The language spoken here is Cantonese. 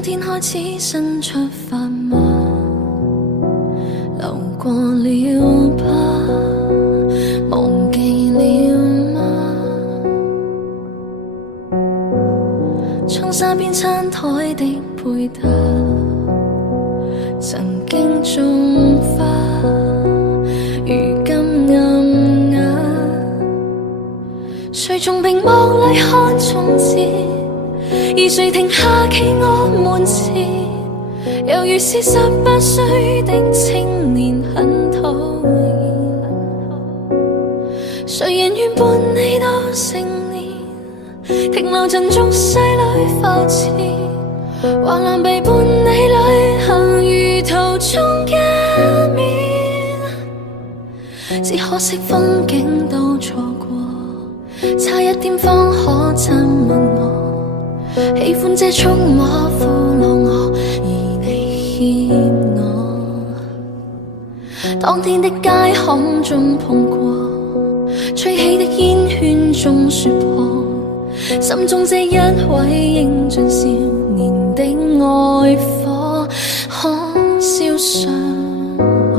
今天開始新出發嗎？流過了吧，忘記了嗎？窗紗邊餐台的配搭，曾經種花，如今暗啞。誰從屏幕裏看從前？而誰停下企我門前？猶如是18歲的青年，很討厭。誰人願伴你到成年？停留陣俗世裏浮潛，還難被伴你旅行，如途中一面。只可惜風景都錯過，差一點方可親吻我。喜歡這觸摸俘虜我，而你欠我。當天的街巷中碰過，吹起的煙圈中說破，心中這一位英俊少年的愛火，可燒傷我。